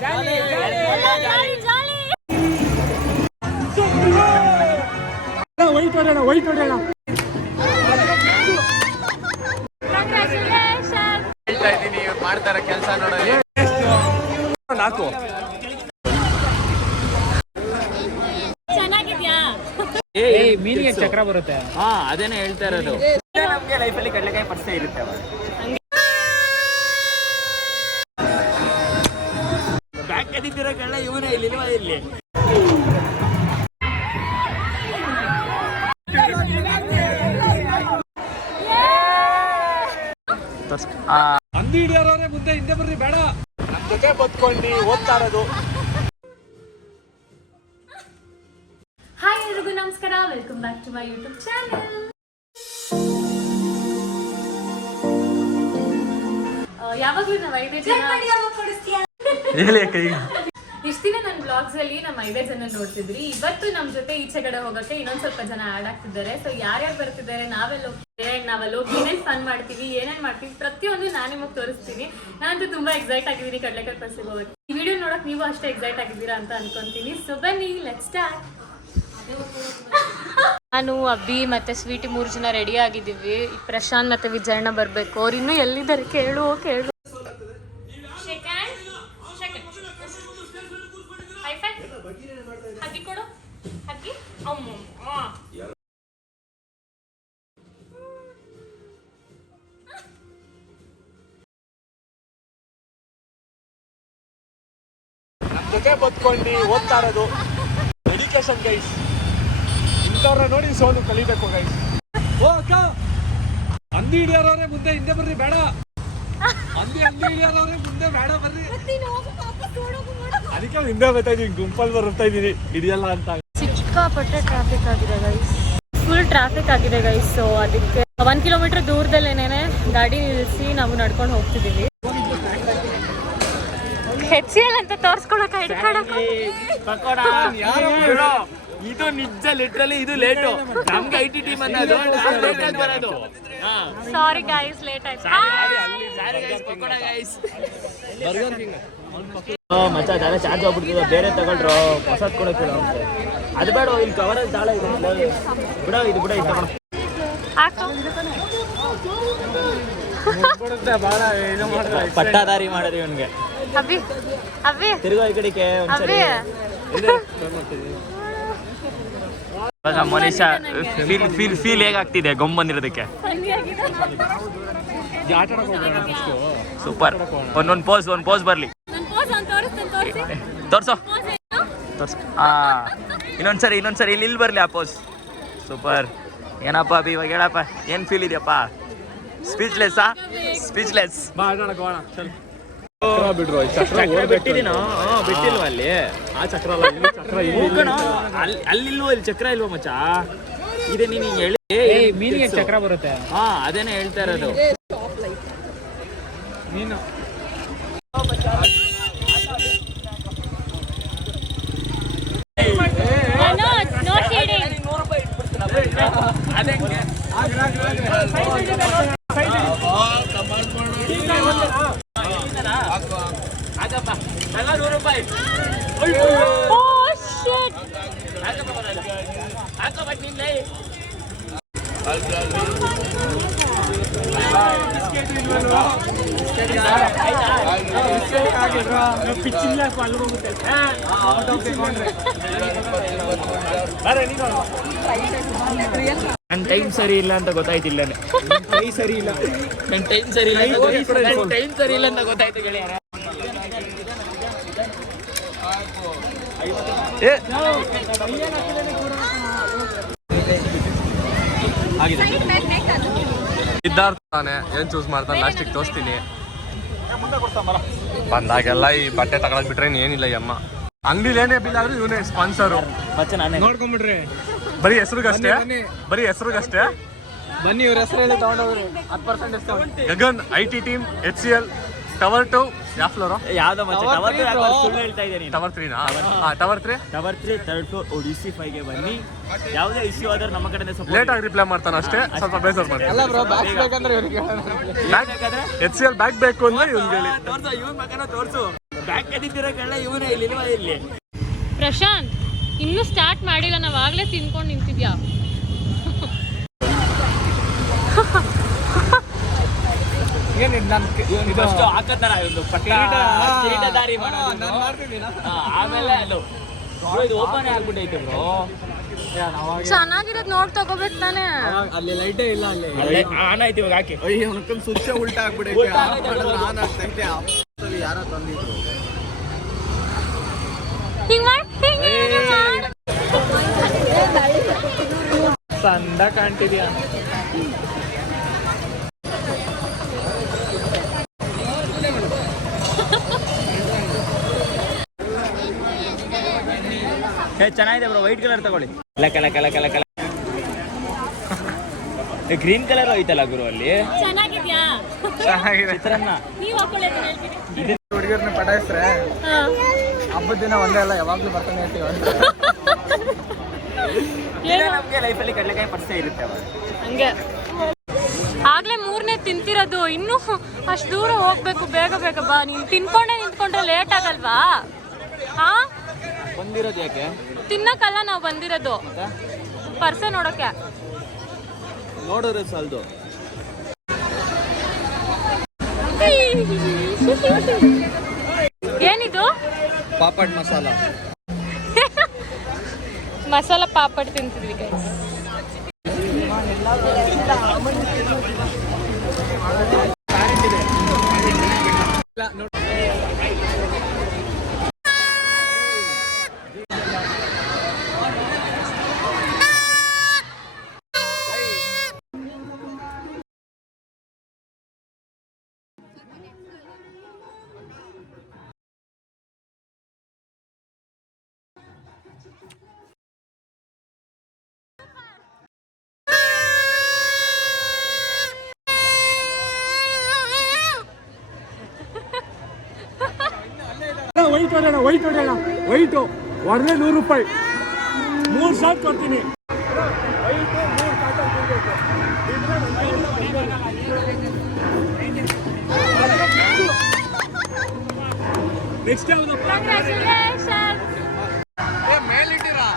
White ಹೊಡೆಯೋಣ ಹೇಳ್ತಾ ಇದ್ದೀನಿ ಮಾಡ್ತಾರೆ ಕೆಲಸ ನೋಡಲಿ. 4 ಮೀನಿಗೆ ಚಕ್ರ ಬರುತ್ತೆ. ಅದೇನೆ ಹೇಳ್ತಾ ಇರೋದು. ನಮ್ಗೆ ಲೈಫಲ್ಲಿ ಕಡಲೆಕಾಯಿ ಪರಿಚಯ ಇರುತ್ತೆ. ಬ್ಯಾಗ್ ಕದಿತಿರೋ ಕಳ್ಳ ಇವನೇ ಇಲ್ಲಿಲ್ವಾ ಇಲ್ಲಿ. ಅಂದಿ ಹಿಡಿಯೋರವ್ರೆ ಮುಂದೆ ಹಿಂದೆ ಬರ್ರಿ, ಬೇಡ ನಮ್ ಜೊತೆ ಬದ್ಕೊಂಡು ಓದ್ತಾ ಇರೋದು. ಹಾಯ್ ಎಲ್ರಿಗೂ ನಮಸ್ಕಾರ, welcome back to my YouTube channel. ಯಾವಾಗಲೂ ನಾವು 5 ಜನ ಇಷ್ಟ ದಿನ ನನ್ನ ಬ್ಲಾಗ್ಸ್ ಅಲ್ಲಿ ನಮ್ಮ 5 ಜನ ನೋಡ್ತಿದ್ರಿ. ಇವತ್ತು ನಮ್ಮ ಜೊತೆ ಈಚೆ ಕಡೆ ಹೋಗಕ್ಕೆ ಇನ್ನೊಂದ್ ಸ್ವಲ್ಪ ಜನ ಆಡ್ ಆಗ್ತಿದ್ದಾರೆ. ಸೊ ಯಾರ್ಯಾರು ಬರ್ತಿದ್ದಾರೆ, ನಾವೆಲ್ಲ ಹೋಗಿ ಏನೇನ್ ಫನ್ ಮಾಡ್ತೀವಿ, ಏನೇನ್ ಮಾಡ್ತೀವಿ, ಪ್ರತಿಯೊಂದು ನಾನು ನಿಮಗೆ ತೋರಿಸ್ತೀನಿ. ನಾನಂತೂ ತುಂಬಾ ಎಕ್ಸೈಟ್ ಆಗಿದ್ದೀನಿ ಕಡಲೆಕಾಯಿ ಪರಿಚಯ ಹೋಗಕ್ಕೆ. ಈ ವಿಡಿಯೋ ನೋಡಕ್ ನೀವು ಅಷ್ಟೇ ಎಕ್ಸೈಟ್ ಆಗಿದ್ದೀರಾ ಅಂತ ಅನ್ಕೊಂತೀನಿ. ಸೊ ಬನ್ನಿ, ಲೆಟ್ಸ್ ಸ್ಟಾರ್ಟ್. ನಾನು, ಅಬ್ಬಿ ಮತ್ತೆ ಸ್ವೀಟಿ 3 ಜನ ರೆಡಿ ಆಗಿದ್ದೀವಿ. ಪ್ರಶಾಂತ್ ಮತ್ತೆ ವಿಜಯಣ್ಣ ಬರ್ಬೇಕು. ಅವ್ರು ಇನ್ನೂ ಎಲ್ಲಿದ್ದಾರೆ ಕೇಳು. ಹಗ್ಗಿ ಕೊಡು, ಹಗ್ಗಿ. ನಮ್ ಜೊತೆ ಬದ್ಕೊಂಡು ಓದ್ತಾ ಇರೋದು ಎಜುಕೇಶನ್ ಗೈಸ್. ಇಂಥವ್ರ ನೋಡಿ ಸೋನು ಕಲಿಬೇಕು ಗೈಸ್. ಅಂದಿ ಹಿಡಿಯೋರವ್ರೆ ಮುಂದೆ ಹಿಂದೆ ಬರ್ರಿ, ಬೇಡ ಅಂದಿ ಹಿಡಿಯೋರವ್ರೆ ಮುಂದೆ ಬೇಡ ಬರ್ರಿ. ಅದಕ್ಕೆ ಹಿಂದೆ ಬರ್ತಾ ಇದೀನಿ, ಗುಂಪಲ್ಲಿ ಬರ್ತಾ ಇದೀನಿ, ಹಿಡಿಯಲ್ಲ ಅಂತ. ಸಿಕ್ಕಾಪಟ್ಟೆ ಟ್ರಾಫಿಕ್ ಆಗಿದೆ ಗೈಸ್, ಫುಲ್ ಟ್ರಾಫಿಕ್ ಆಗಿದೆ ಗೈಸ್. ಸೊ ಅದಕ್ಕೆ 1 ಕಿಲೋಮೀಟರ್ ದೂರದಲ್ಲೇನೆ ಗಾಡಿ ನಿಲ್ಲಿಸಿ ನಾವು ನಡ್ಕೊಂಡು ಹೋಗ್ತಿದೀವಿ. HCL ಅಂತ ತೋರ್ಸ್ಕೊಳಕ ಇದು ನಿಜ, ಲಿಟ್ರಲಿ ಇದು ಲೇಟು. ನಮ್ಗೆ IT ಟೀಮ್ ಅನ್ನೋದು ಬರೋದು. ಸಾರಿ ಗೈಸ್, ಲೇಟ್ ಆಯ್ತು. ಮಚ್ಚ ಜಾಗ ಚಾರ್ಜ್ ಆಗ್ಬಿಡ್ತಿದ, ಬೇರೆ ತಗೊಳ್ರು, ಹೊಸದ್ ಕೊಡಕ್ಕೆ ಅದು ಬೇಡ. ಇಲ್ಲಿ ಕವರಲ್ಲಿ ತಾಳ ಇದೆ, ಬಿಡ ಇದು ತಗೊಂಡು ಪಟ್ಟಾದಾರಿ ಮಾಡೋದು ಇವನ್ಗೆ. ತಿರುಗೋ ಈ ಕಡೆಗೆ ಮನುಷ್ಯ ಫೀಲ್ ಹೇಗಾಗ್ತಿದೆ ಗೊಂಬಂದಿರೋದಕ್ಕೆ. ಸೂಪರ್. ಒಂದೊಂದು ಪೋಸ್ ಬರ್ಲಿ, ತೋರ್ಸೋ. ಇನ್ನೊಂದ್ಸರಿ ಇಲ್ಲಿ ಬರ್ಲಿ ಆ ಪೋಸ್. ಸೂಪರ್. ಏನಪ್ಪ ಅಭಿ, ಇವಾಗ ಹೇಳಪ್ಪ, ಏನ್ ಫೀಲ್ ಇದೆಯಪ್ಪ? ಸ್ಪೀಚ್ಲೆಸ್. ಬಿಟ್ಟಿಲ್ವಾ ಅಲ್ಲಿ? ಆ ಚಕ್ರ ಅಲ್ಲಿಲ್ವೋ, ಇಲ್ಲಿ ಚಕ್ರ ಇಲ್ವೋ ಮಚ್ಚ? ಇದೆ, ನೀನು ಹೇಳಿ. ಮೀನಿಗೆ ಚಕ್ರ ಬರುತ್ತೆ. ಅದೇನೆ ಹೇಳ್ತಾ ಇರೋದು. ಮೀನು ನನ್ ಟೈಮ್ ಸರಿ ಇಲ್ಲ ಅಂತ ಗೊತ್ತಾಯ್ತಿಲ್ಲ. ಟೈಮ್ ಸರಿ ಇಲ್ಲ ಅಂತ ಗೊತ್ತಾಯ್ತು ಗೆಳೆಯರ. ಸಿದ್ಧಾರ್ಥ ತಾನೆ ಏನ್ ಚೂಸ್ ಮಾಡ್ತಾನೆ ಲಾಸ್ಟಿಗೆ ತೋರಿಸ್ತೀನಿ. ಬಂದಾಗೆಲ್ಲ ಈ ಬಟ್ಟೆ ತಗೊಳಕ್ ಬಿಟ್ರೆ ಏನಿಲ್ಲ ಈ ಅಮ್ಮ. ಅಂಗಡಿಲಿ ಏನೇ ಬಿಲ್ ಆದ್ರೂ ಇವನೇ ಸ್ಪಾನ್ಸರು. ನೋಡ್ಕೊಂಡ್ಬಿಡ್ರಿ, ಬರೀ ಹೆಸರುಗಷ್ಟೇ. ಬನ್ನಿ, ಇವ್ರ ಹೆಸರು ಹೇಳಿ ತಗೊಂಡೋಗ್ರಿ. 10% discount. Gagan, IT team, HCL, tower 2 ಯಾವ ಫ್ಲೋರ್? ಯಾವ್ದೋ ಮತ್ತೆ ಟವರ್ 3 ಸುಳ್ಳು ಹೇಳ್ತಾ ಇದ್ದೀನಿ. Tower 3 tower 3 third floor ODC 5 ಗೆ ಬನ್ನಿ. ಯಾವುದೇ ಇಶ್ಯೂ ಆದ್ರೆ ನಮ್ಮ ಕಡೆನೇ ಸ್ವಲ್ಪ ಲೇಟ್ ಆಗಿ ರಿಪ್ಲೈ ಮಾಡ್ತಾನೆ ಅಷ್ಟೇ, ಸ್ವಲ್ಪ ಬೇಜಾರು ಮಾಡ್ತಾನೆ. ಅಲ್ಲ ಬ್ರೋ, ಬ್ಯಾಗ್ ಬೇಕಂದ್ರೆ ಇವ್ರಿಗೆ HCL ಬ್ಯಾಗ್ ಬೇಕು ಅಂದ್ರೆ ಇವ್ನಿಗೆ ಹೇಳಿ. ತೋರ್ಸು, ಇವ್ನ ಮಗನ ತೋರ್ಸು. ಬ್ಯಾಕ್ ಎದ್ದಿದ್ದೀರಲ್ಲ ಇವನೇ ಇಲ್ಲಿಲ್ವಾ ಇಲ್ಲಿ ಪ್ರಶಾಂತ್ ಇನ್ನೂ ಸ್ಟಾರ್ಟ್ ಮಾಡಿಲ್ಲ, ನಾವು ಆಗ್ಲೇ ತಿನ್ಕೊಂಡು ನಿಂತಿದ್ಯಾ? ಫಸ್ಟ್ ಹಾಕತ್ತಾರ ಒಂದು ಕಿರೀಟಧಾರಿ ಮಾಡೋದು. ಆಮೇಲೆ ಅದು ಇದು ಓಪನ್ ಆಗ್ಬಿಟ್ಟೈತೆ ಬ್ರೋ. ಚೆನ್ನಾಗಿರೋದು ನೋಡಿ ತಗೋಬೇಕು ತಾನೇ. ಅಲ್ಲಿ ಲೈಟೇ ಇಲ್ಲ, ಅಲ್ಲಿ ಆನ್ ಆಯ್ತು ಇವಾಗ ಹಾಕಿ. ಸ್ವಿಚ್ ಉಲ್ಟಾ ಆಗ್ಬಿಡೈತೆ. ಆನ್ ಆಗ್ತೈತೆ, ಯಾರೋ ತಂದಿದ್ರು. ಹಿಂಗ್ ಮಾಡ್ ಸಂದ ಕಾಣ್ತಿದ್ಯಾ? ಚೆನ್ನಾಗಿದೆ ಬ್ರೋ, ವೈಟ್ ಕಲರ್ ತಗೊಳ್ಳಿ. ಕಲ ಗ್ರೀನ್ ಕಲರ್ ಐತಲ್ಲ ಗುರು ಅಲ್ಲಿ. ಚೆನ್ನಾಗಿದ್ಯಾ? ಚೆನ್ನಾಗಿದೆ. ಚಿತ್ರಾನ್ನ ನೀವ್ ಹಾಕೊಳ್ಳಿ ಅಂತ ಹೇಳ್ತೀನಿ. ಹುಡುಗಿಯರ್ನ ಪಟಾಯಿಸ್ರೆ ಹಬ್ಬದ ದಿನ ಒಂದೇ ಅಲ್ಲ, ಯಾವಾಗ್ಲೂ ಬರ್ತಾನೆ ಇರ್ತೀವಿ. ನಮ್ಗೆ ಲೈಫಲ್ಲಿ ಕಡಲೆಕಾಯಿ ಪರಿಚಯ ಇರುತ್ತೆ ಅವಾಗ. ಹಂಗೆ ಆಗ್ಲೇ 3ನೇ ತಿಂತಿರೋದು, ಇನ್ನೂ ಅಷ್ಟು ದೂರ ಹೋಗ್ಬೇಕು. ಬೇಗ ಬೇಗ ಬಾ. ನೀನ್ ತಿನ್ಕೊಂಡೆ ನಿಂತ್ಕೊಂಡ್ರೆ ಲೇಟ್ ಆಗಲ್ವಾ? ಹಾ, ಬಂದಿರೋದು ಯಾಕೆ? ತಿನ್ನಕ್ಕಲ್ಲ ನಾವು ಬಂದಿರೋದು, ಪರ್ಸೆ ನೋಡಕ್ಕೆ. ನೋಡಿದ್ರೆ ಸಾಲದು. ಏನಿದು? ಪಾಪಡ್ ಮಸಾಲ. ಮಸಾಲ ಪಾಪಡ್ ತಿಂತಿದ್ವಿ guys. ವೈಟು ಹೊರಗೆ 100 ರೂಪಾಯಿ 3 ಶಾಟ್ ಕೊಡ್ತೀನಿ. ನೆಕ್ಸ್ಟ್ ಯಾವುದು? ಮೇಲಿಟ್ಟಿರಾ?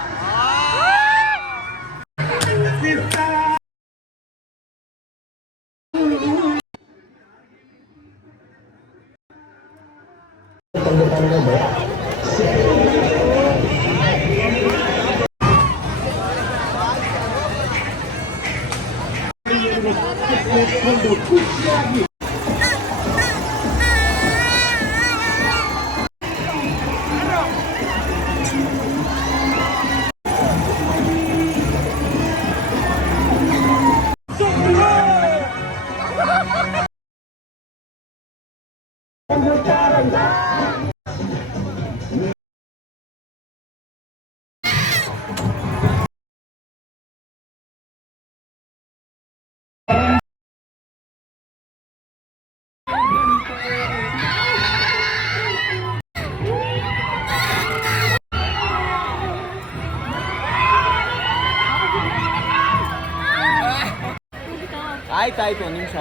ಆಯ್ತಾಯ್ತು, ಒಂದು ನಿಮಿಷ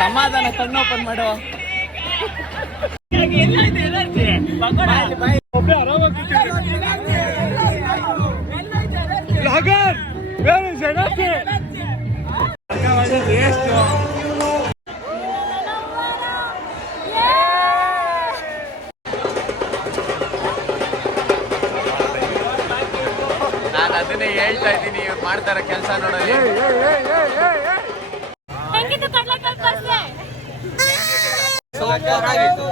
ಸಮಾಧಾನ ಕಣ್ಣು ಓಪನ್ ಮಾಡೋ. ನಾನು ಅದನ್ನೇ ಹೇಳ್ತಾ ಇದ್ದೀನಿ, ಇವ್ರು ಮಾಡ್ತಾರ ಕೆಲಸ ನೋಡೋದು. ಹೆಂಗಿತ್ತು ಕಡ್ಲೆಕಾಯಿ ಪರ್ಸೆ? ಸೂಪರ್ ಆಗಿತ್ತು.